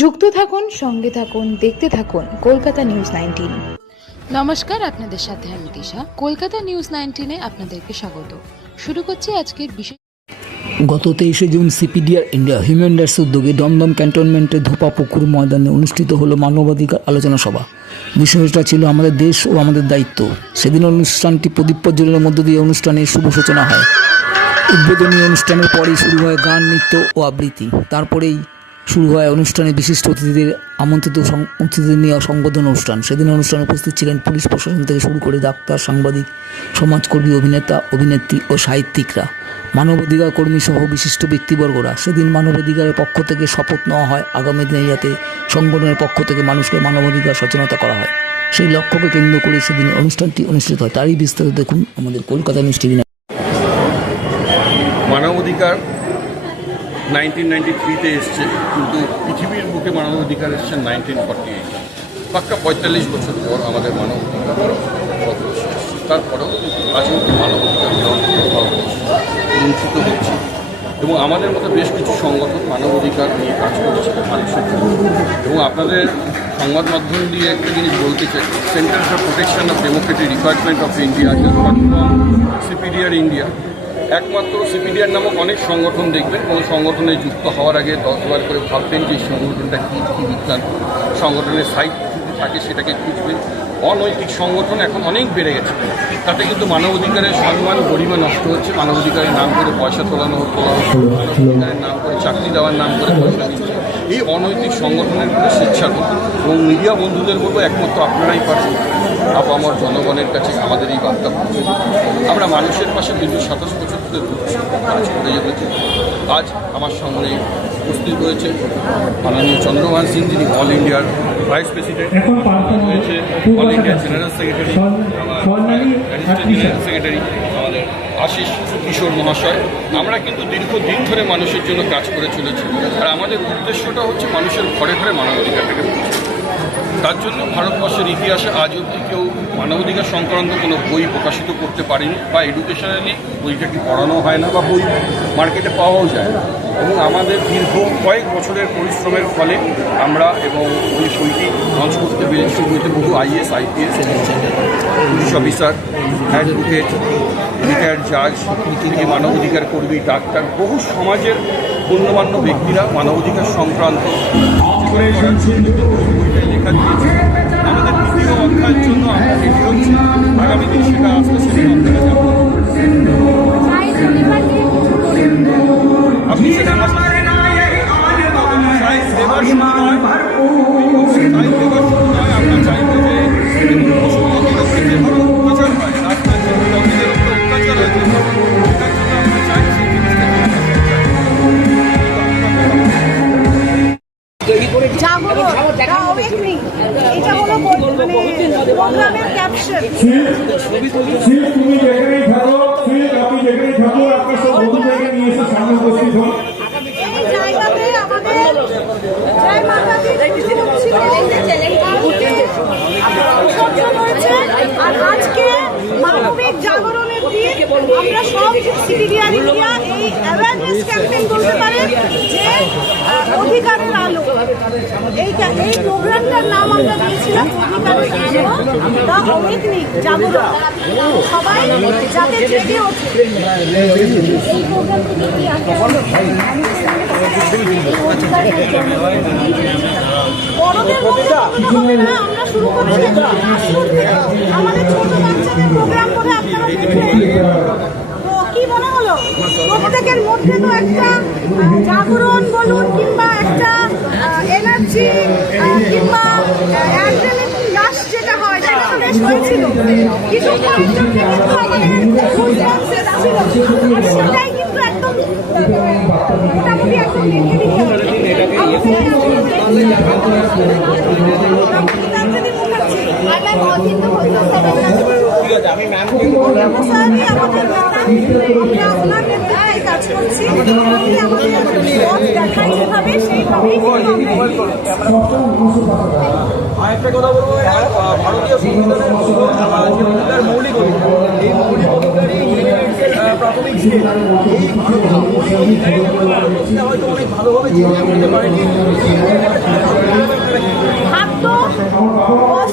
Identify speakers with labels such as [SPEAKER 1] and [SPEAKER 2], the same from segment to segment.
[SPEAKER 1] যুক্ত থাকুন সঙ্গে থাকুন দেখতে থাকুন কলকাতা নিউজ নাইনটিন।
[SPEAKER 2] নমস্কার আপনাদের সাথে আমি দিশা। কলকাতা নিউজ নাইনটিনে আপনাদেরকে স্বাগত। শুরু করছি আজকের বিশেষ
[SPEAKER 3] গত তেইশে June CPDR India human rights উদ্যোগে দমদম ক্যান্টনমেন্টে ধোপা পুকুর ময়দানে অনুষ্ঠিত হলো মানবাধিকার আলোচনা সভা। বিষয়টা ছিল আমাদের দেশ ও আমাদের দায়িত্ব। সেদিন অনুষ্ঠানটি প্রদীপ প্রজ্বলনের মধ্য দিয়ে অনুষ্ঠানের শুভ সূচনা হয়। উদ্বোধনী অনুষ্ঠানের পরেই শুরু হয় গান নৃত্য ও আবৃত্তি। তারপরেই শুরু হয় অনুষ্ঠানে বিশিষ্ট অতিথিদের আমন্ত্রিত অতিথিদের নিয়ে সংবোধন অনুষ্ঠান। সেদিন অনুষ্ঠানে উপস্থিত ছিলেন পুলিশ প্রশাসন থেকে শুরু করে ডাক্তার, সাংবাদিক, সমাজকর্মী, অভিনেতা, অভিনেত্রী ও সাহিত্যিকরা, মানবাধিকার কর্মী সহ বিশিষ্ট ব্যক্তিবর্গরা। সেদিন মানবাধিকারের পক্ষ থেকে শপথ নেওয়া হয়। আগামী দিনে যাতে সংগঠনের পক্ষ থেকে মানুষকে মানবাধিকার সচেতনতা করা হয়। সেই লক্ষ্যকে কেন্দ্র করে সেদিন অনুষ্ঠানটি অনুষ্ঠিত হয়। তারই বিস্তারিত দেখুন আমাদের কলকাতা নিউজ টিভি
[SPEAKER 4] মানবাধিকার নাইনটিন নাইনটি থ্রিতে এসছে, কিন্তু পৃথিবীর বুকে মানবাধিকার এসছে নাইনটিন ফর্টি এইট পাক্কা পঁয়তাল্লিশ বছর পর আমাদের ভারতবর্ষে এসছে। তারপরেও আজ অব্দি মানবাধিকার লুণ্ঠিত হচ্ছে। এবং আমাদের মতো বেশ কিছু সংগঠন মানবাধিকার নিয়ে কাজ করছে মানুষের জন্য। এবং আপনাদের সংবাদ মাধ্যম দিয়ে একটা জিনিস বলতে চাই, centre for protection of democratic department of India CPDR India একমাত্র সিপিডিআর নামক অনেক সংগঠন দেখবেন। কোনো সংগঠনে যুক্ত হওয়ার আগে দশবার করে ভাববেন যে সংগঠনটা কী কী বিজ্ঞান। সংগঠনের সাইট থাকে সেটাকে খুঁজবেন। অনৈতিক সংগঠন এখন অনেক বেড়ে গেছে। তাতে কিন্তু মানবাধিকারের সম্মান গরিমা নষ্ট হচ্ছে। মানবাধিকারের নাম করে পয়সা তোলানো তোলা হচ্ছে, মানবাধিকারের নাম করে চাকরি দেওয়ার নাম করে পয়সা দিচ্ছে। এই অনৈতিক সংগঠনের কোনো শিক্ষা নেই এবং মিডিয়া বন্ধুদের বলব, একমাত্র আপনারাই পারবেন। আপামর জনগণের কাছে আমাদের এই বার্তা আমরা মানুষের পাশে দীর্ঘ সাতাশ বছর ঘুরছি কাজ করে যেতেছি আজ আমার সামনে উপস্থিত রয়েছে। মাননীয় চন্দ্রভান সিং যিনি অল ইন্ডিয়ার ভাইস প্রেসিডেন্ট রয়েছে all India general secretary general secretary আমাদের আশিস কিশোর মহাশয়। আমরা কিন্তু দীর্ঘদিন ধরে মানুষের জন্য কাজ করে চলেছি। আর আমাদের উদ্দেশ্যটা হচ্ছে মানুষের ঘরে ঘরে মানবাধিকারটাকে। তার জন্য ভারতবর্ষের ইতিহাসে আজ অবধি কেউ মানবাধিকার সংক্রান্ত কোনো বই প্রকাশিত করতে পারেনি বা এডুকেশনালি বইটাকে পড়ানো হয় না বা বই মার্কেটে পাওয়াও যায় না। এবং আমাদের দীর্ঘ কয়েক বছরের পরিশ্রমের ফলে আমরা এবং ওই বইটি লঞ্চ করতে পেরেছি বইতে বহু IS IPS police officer advocate retired জাজ থেকে মানবাধিকার কর্মী, ডাক্তার, বহু সমাজের গণ্যমান্য ব্যক্তিরা মানবাধিকার সংক্রান্ত করে জন্য বইটায় লেখা দিয়েছে আমাদের দ্বিতীয় অধ্যায়ের
[SPEAKER 5] তুমি যেখানেই থাকো সিল্ক আপনি যেখানেই থাকো আপনার সব বন্ধুদেরকে নিয়ে এসে সামনে উপস্থিত হন।
[SPEAKER 6] এই জায়গাতে আমাদের জয় মাতা দি ছিল। বিসর্জন হয়েছে। আর আজকে মানবিক জাগরণের দিন আমরা সব সিভিলিয়ান ইন্ডিয়া এই অ্যাওয়ারনেস ক্যাম্পেইন করতে পারে যে অধিকারের আলো এই ক্যা- এই প্রোগ্রামটার নাম আমরা দিয়েছিলাম অধিকারের আলো দ্য অওয়েকনিং জাগরণ। সবাই যাতে জেগে ওঠে। এই না, আমরা শুরু করছি। আমাদের ছোট বাচ্চাদের প্রোগ্রাম করে আপনারা তো কি মনে হলো প্রত্যেকের মধ্যে তো একটা জাগরণ বলুন কিংবা একটা এনার্জি কিংবা মোটামুটি একদম হবে।
[SPEAKER 7] আরেকটা কথা বলব ভারতীয় সংবিধানের মৌলিক এই মৌলিক অধিকারই হয়তো অনেক ভালোভাবে চিন্তা করতে পারেনি।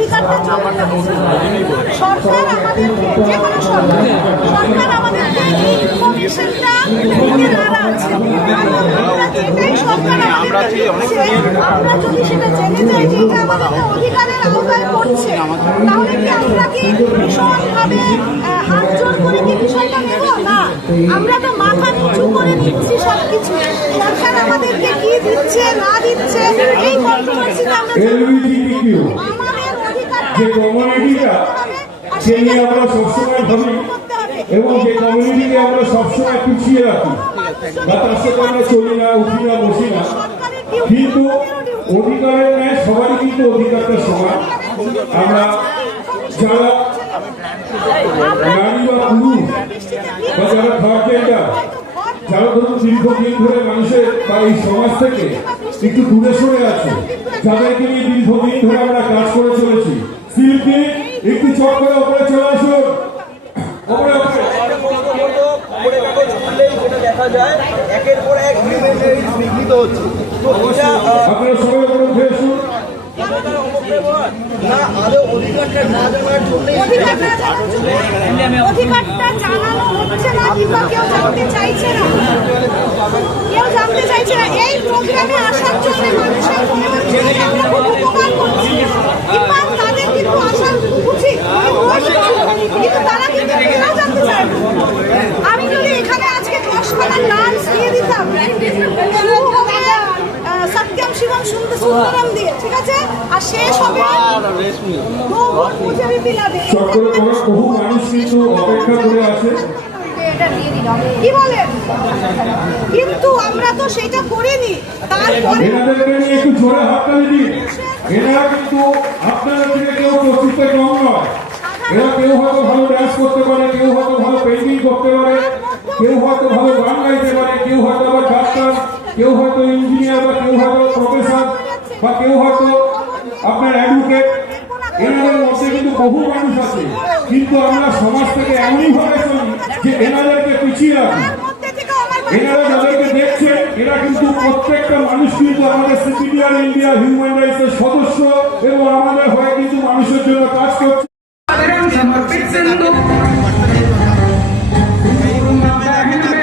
[SPEAKER 6] অধিকারটা চলে যাচ্ছে সরকার আমাদেরকে যে কোনো সরকার সরকার আমাদেরকে এই ইনফরমেশনটা দিতে নারাজ আমরা সরকার যদি সেটা জেনে যাই যে এটা আমাদের অধিকারের আওতায় পড়ছে তাহলে কি আমরা কি ভীষণভাবে হাত জোর করে কি বিষয়টা নেব? না। আমরা তো মাথা নিচু করে নিচ্ছি সবকিছু। সরকার আমাদেরকে কি দিচ্ছে না দিচ্ছে এই কন্ট্রোভার্সিতে আমরা আমাদের
[SPEAKER 5] যে কমিউনিটিটা সে নিয়ে আমরা সবসময় ভাবি এবং যে কমিউনিটিকে আমরা সবসময় পিছিয়ে রাখি। বা তার সাথে আমরা চলি না, উঠি না, বসি না। কিন্তু অধিকারের ন্যায় সবারই কিন্তু অধিকারটা সমান। আমরা যারা নারী বা পুরুষ বা যারা থার্ড যারা ধরুন দীর্ঘদিন ধরে মানুষের বা এই সমাজ থেকে একটু দূরে সরে আছে, যাদেরকে নিয়ে দীর্ঘদিন ধরে আমরা কাজ করে চলেছি শিল্পী চট ওপরে চলে আসুন।
[SPEAKER 7] খুললেই যেটা দেখা যায় একের পর এক বিঘ্নিত হচ্ছে
[SPEAKER 5] আপনারা সবাই উঠে আসুন।
[SPEAKER 7] না আদৌ অধিকারটা না জানার জন্যই
[SPEAKER 6] অধিকারটা অধিকারটা জানানো হচ্ছে না কিংবা কেউ জানতে চাইছে না। কেউ জানতে চাইছে না। এই প্রোগ্রামে আসার জন্য মানুষের পরিবার থেকে আমরা খুব উপকার করছি কিংবা তাদের কিন্তু আসার উচিত অনেক বয়স ছিল। কিন্তু তারা কিন্তু কেউ জানতে চায় না আমি যদি এখানে আজকে দশ খানা ডান্স দিয়ে দিতাম শুরু হবে আহ, সত্যম শিবম সুন্দর সুন্দরম দিয়ে ঠিক আছে আর
[SPEAKER 5] বহু মানুষ কিন্তু অপেক্ষা করে
[SPEAKER 6] কিন্তু আমরা তো সেটা করিনি।
[SPEAKER 5] কেউ এরা কেউ হয়তো করতে পারে কেউ হয়তো ভালো করতে পারে কেউ হয়তো পারে কেউ হয়তো কেউ হয়তো ইঞ্জিনিয়ার বা কেউ হয়তো প্রফেসর বা কেউ হয়তো বহু মানুষ আছে কিন্তু আমরা সমাজ থেকে এমনই ভাবে চলি যে এনাদেরকে পিছিয়ে রাখি
[SPEAKER 6] তার মধ্যে থেকে আমার
[SPEAKER 5] এনারা যাদেরকে দেখছেন এরা কিন্তু প্রত্যেকটা মানুষ কিন্তু আমাদের সিপিডিআর ইন্ডিয়া হিউম্যান রাইটস এর সদস্য এবং আমাদের হয়ে কিন্তু মানুষের জন্য কাজ করছে
[SPEAKER 8] पढ़ाई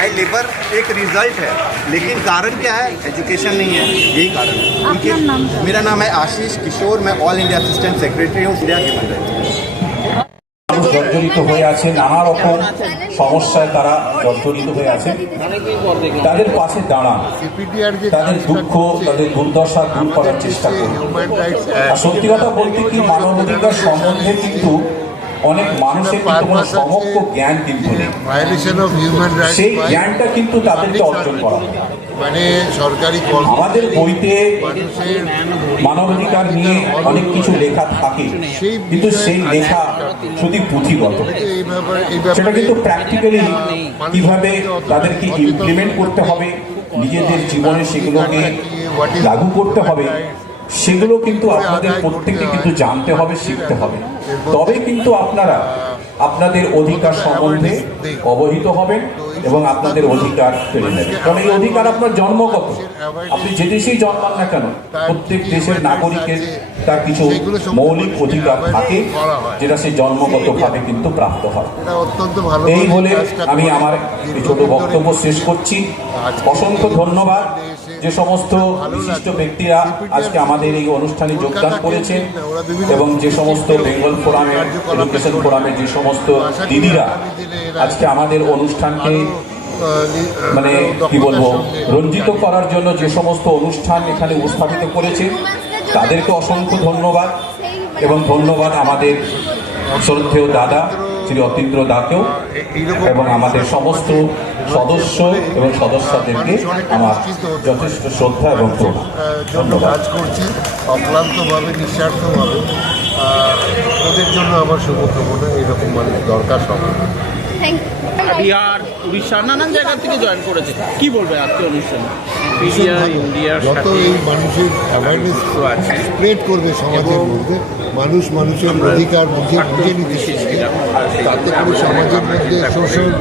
[SPEAKER 8] चाइल्ड लेबर एक रिजल्ट है लेकिन कारण क्या है एजुकेशन नहीं है यही कारण है क्योंकि मेरा नाम है आशीष किशोर मैं ऑल इंडिया असिस्टेंट सेक्रेटरी हूँ इंडिया ह्यूमन राइट्स
[SPEAKER 9] মানুষ জর্জরিত হয়ে আছে নানা রকম সমস্যায় তারা জর্জরিত হয়ে আছে তাদের পাশে দাঁড়ান তাদের দুঃখ তাদের দুর্দশা দূর করার চেষ্টা করুন আর সত্যি কথা বলতে কি মানবাধিকার সম্বন্ধে কিন্তু অনেক মানুষের কিন্তু কোনো জ্ঞান কিন্তু সেই জ্ঞানটা কিন্তু তাদেরকে অর্জন করা।
[SPEAKER 10] মানে সরকারি
[SPEAKER 9] আমাদের বইতে মানবাধিকার নিয়ে অনেক কিছু লেখা থাকে কিন্তু সেই লেখা শুধু পুঁথিগত। সেটা কিন্তু প্র্যাকটিক্যালি কীভাবে তাদেরকে ইমপ্লিমেন্ট করতে হবে নিজেদের জীবনে সেগুলোকে লাগু করতে হবে। সেগুলো কিন্তু আপনাদের প্রত্যেককে কিন্তু জানতে হবে শিখতে হবে। তবে কিন্তু আপনারা আপনাদের অধিকার সম্বন্ধে অবহিত হবেন এবং আপনাদের অধিকার পেয়ে নেবেন। কারণ এই অধিকার আপনার জন্মগত আপনি যে দেশেই জন্মান না কেন প্রত্যেক দেশের নাগরিকের তার কিছু মৌলিক অধিকার থাকে যেটা সে জন্মগতভাবে কিন্তু প্রাপ্ত হয়। এই বলে আমি আমার ছোট বক্তব্য শেষ করছি। অসংখ্য ধন্যবাদ। যে সমস্ত বিশিষ্ট ব্যক্তিরা আজকে আমাদের এই অনুষ্ঠানে যোগদান করেছেন এবং যে সমস্ত বেঙ্গল ফোরামের এডুকেশন ফোরামের যে সমস্ত দিদিরা আজকে আমাদের অনুষ্ঠানকে মানে কি বলব, রঞ্জিত করার জন্য যে সমস্ত অনুষ্ঠান এখানে উপস্থাপিত করেছে, তাদেরকে অসংখ্য ধন্যবাদ এবং ধন্যবাদ আমাদের শ্রদ্ধেয় দাদা, শ্রী অতীন্দ্র দাকেও এবং আমাদের সমস্ত সদস্য এবং সদস্যদেরকে আমার যথেষ্ট শ্রদ্ধা এবং
[SPEAKER 10] জন্য কাজ করছি অক্লান্তভাবে নিঃস্বার্থভাবে ওদের জন্য আমার শুভকামনা এইরকম মানুষ দরকার সব
[SPEAKER 7] বিহার উড়িষ্যা নানান জায়গা থেকে জয়েন করেছে। কি বলবে আজকে অনুষ্ঠানে? ইন্ডিয়া ইন্ডিয়ার
[SPEAKER 10] যত এই মানুষের অ্যাওয়ারনেস স্প্রেড করবে সমাজের মধ্যে মানুষ মানুষের অধিকার বুঝে বুঝে নিতে তাতে করে সমাজের মধ্যে শোষণ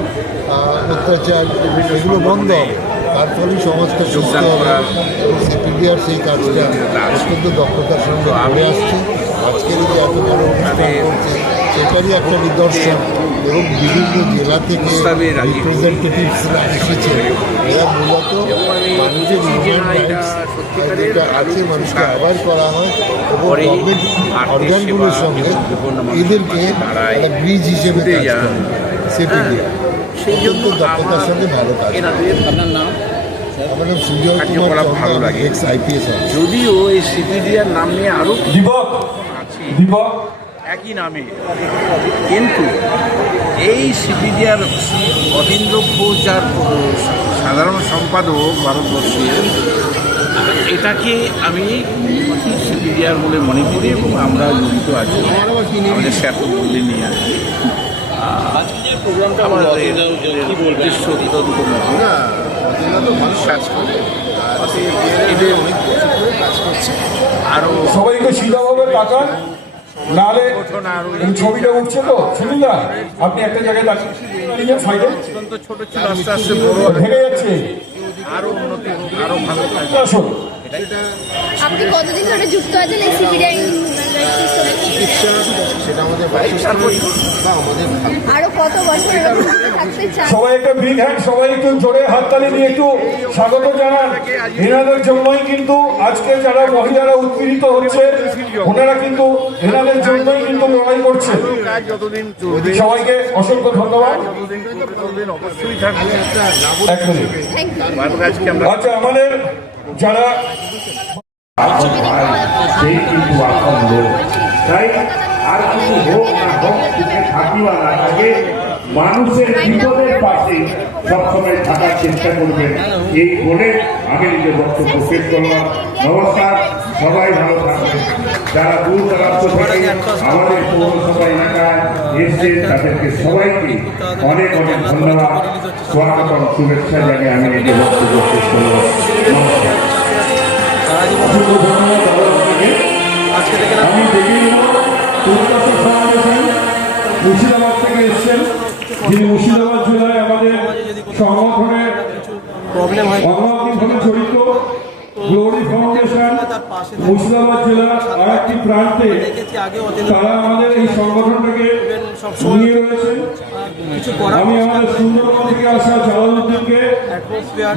[SPEAKER 10] অত্যাচার এগুলো বন্ধ। তার ফলে সমাজটা সুস্থ হবে। এবং সিপিডিআর সেই কাজটা অত্যন্ত দক্ষতার সঙ্গে করে আসছে। আজকের এই যে এত বড় অনুষ্ঠান করছে সেটারই একটা নিদর্শন। এবং বিভিন্ন জেলা থেকে রিপ্রেজেন্টেটিভসরা এসেছে। এরা মূলত মানুষের হিউম্যান রাইটস যেটা আছে মানুষকে অ্যাওয়ার করা হয়। এবং গভর্নমেন্ট অর্গানগুলোর সঙ্গে এদেরকে একটা ব্রিজ হিসেবে কাজ করে। সিপিডি সেই দক্ষতার সঙ্গে ভালো কাজ
[SPEAKER 7] আপনার নাম?
[SPEAKER 10] আমার নাম সুজয় কুমার চন্দ্র এক্স আইপিএস
[SPEAKER 7] যদিও এই সিপিডিআর নাম নিয়ে আরও
[SPEAKER 5] দীপক।
[SPEAKER 7] আছে।
[SPEAKER 5] দীপক।
[SPEAKER 7] একই নামে। কিন্তু এই সিপিডিআর অতীন্দ্র ঘোষ যার সাধারণ সম্পাদক ভারতবর্ষের এটাকে আমি সিপিডিআর বলে মনে করি এবং আমরা জড়িত আছি। আমাদের স্যার নিয়ে কি। আমাদের উদ্দেশ্য অত্যন্ত মধুর। কাজ করে। এদের অনেক বছর ধরে কাজ করছে। আরও
[SPEAKER 5] সবাইকে সিধাভাবে তাকান নাহলে এই ছবিটা উঠছে তো আপনি একটা জায়গায় দাঁড়িয়ে সাইডে।
[SPEAKER 7] অত্যন্ত ছোট আস্তে আস্তে বড়
[SPEAKER 5] ভেঙে যাচ্ছে।
[SPEAKER 7] আরও উন্নতি আরও ভালো কাজ
[SPEAKER 11] আপনি কতদিন ধরে যুক্ত আছেন এই সিপিডিআর
[SPEAKER 10] সেটা আমাদের বা আমাদের
[SPEAKER 11] আরও কত বছর থাকতে চান?
[SPEAKER 5] সবাই একটা বিগ হ্যান্ড সবাই একটু জোরে হাততালি দিয়ে একটু স্বাগত জানান। এনাদের জন্যই কিন্তু আজকে যারা মহিলারা উৎপীড়িত হচ্ছে ওনারা কিন্তু এনাদের জন্যই কিন্তু লড়াই করছে।
[SPEAKER 7] যতদিন
[SPEAKER 5] সবাইকে অসংখ্য ধন্যবাদ।
[SPEAKER 7] অবশ্যই থাকবে
[SPEAKER 5] আচ্ছা আমাদের যারা
[SPEAKER 12] তাই আর কিছু হোক না হোক, সুখে থাকি বা না থাকে মানুষের বিপদের পাশে সবসময় থাকার চেষ্টা করবেন। এই বলে আমি নিজের বক্তব্য শেষ করলাম। নমস্কার, সবাই ভালো থাকবেন। যারা দূর দূরান্ত থেকে আমাদের পৌরসভা এলাকায় এসছেন তাদেরকে সবাইকে অনেক অনেক ধন্যবাদ। স্বাগত শুভেচ্ছা জানিয়ে আমি নিজের বক্তব্য শেষ
[SPEAKER 5] দাদাকে। আমি দেখে কলকাতা ফাউন্ডেশন মুর্শিদাবাদ থেকে এসছেন। যিনি মুর্শিদাবাদ জেলায় আমাদের সংগঠনের জড়িত। গ্লোরি ফাউন্ডেশন মুর্শিদাবাদ জেলার আর একটি প্রান্তে তারা আমাদের এই সংগঠনটাকে নিয়ে রয়েছেন আমি আমাদের সুন্দরবন থেকে আসা জালালউদ্দিনকে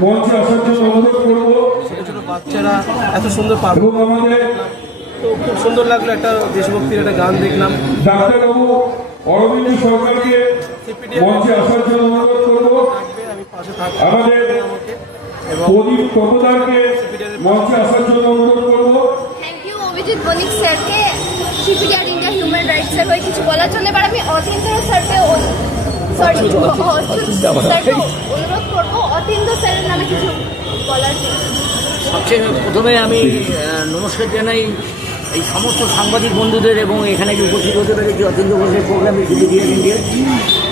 [SPEAKER 5] মঞ্চে আসার জন্য অনুরোধ করব।
[SPEAKER 13] বাচ্চারা এত সুন্দর পার
[SPEAKER 5] এবং আমাদের
[SPEAKER 13] খুব সুন্দর লাগল একটা দেশভক্তির একটা গান দেখলাম।
[SPEAKER 5] ডাক্তারবাবু অরবিন্দ সরকারকে মঞ্চে আসার জন্য অনুরোধ করব। আমাদের প্রদীপ কতদারকে মঞ্চে আসার জন্য অনুরোধ করব?
[SPEAKER 11] থ্যাংক ইউ অভিজিৎ বণিক স্যারকে সিপিডিআর ইন্ডিয়া হিউম্যান রাইটসের হয়ে কিছু বলার জন্য এবার আমি অতীন্দ্র স্যারকে সরি স্যারকে অনুরোধ করব অতীন্দ্র স্যারের নামে কিছু বলার জন্য।
[SPEAKER 13] সবচেয়ে প্রথমে আমি নমস্কার জানাই এই সমস্ত সাংবাদিক বন্ধুদের এবং এখানে যে উপস্থিত হতে পেরেছি অতীন্দ্র ঘোষের প্রোগ্রামে ইন্ডিয়া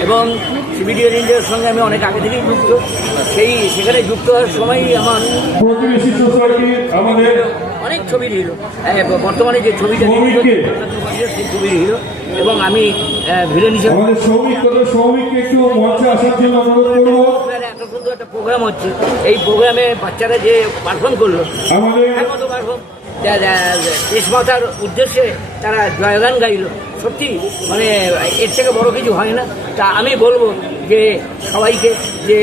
[SPEAKER 13] এবং সিবিডিআর ইন্ডিয়ার সঙ্গে আমি অনেক আগে থেকেই যুক্ত। সেই সেখানে যুক্ত হওয়ার সময়ই আমার অনেক ছবির হিরো বর্তমানে যে ছবিটা সেই ছবির হিরো এবং আমি ভিলেন হিসেবে এত সুন্দর একটা প্রোগ্রাম হচ্ছে। এই প্রোগ্রামে বাচ্চারা যে পারফর্ম করল পারফর্ম দেশমাতার উদ্দেশ্যে তারা জয়গান গাইল। সত্যি মানে এর থেকে বড় কিছু হয় না। তা আমি বলব যে সবাইকে যে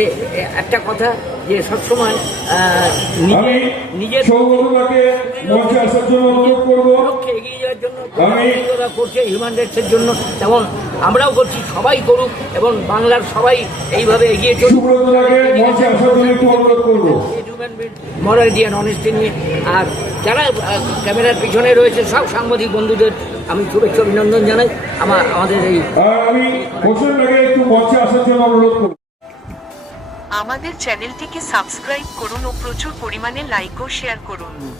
[SPEAKER 13] একটা কথা যে সবসময় নিজের নিজে নিজের
[SPEAKER 5] আসার জন্য অনুরোধ করব।
[SPEAKER 13] লক্ষ্যে জন্য
[SPEAKER 5] আমি-
[SPEAKER 13] ওরা করছে হিউম্যান রাইটসের জন্য। তেমন আমরাও করছি সবাই করুক এবং বাংলার সবাই এইভাবে এগিয়ে চলুক। মরালিটি অ্যান্ড অনেস্টি নিয়ে। আর যারা ক্যামেরার পিছনে রয়েছে সব সাংবাদিক বন্ধুদের আমি শুভেচ্ছা অভিনন্দন জানাই। আমার আমাদের এই
[SPEAKER 5] আর আমি হোসেনদাকে একটু মঞ্চে আসার জন্য অনুরোধ করব।
[SPEAKER 14] আমাদের চ্যানেলটিকে সাবস্ক্রাইব করুন ও প্রচুর পরিমাণে লাইক ও শেয়ার করুন।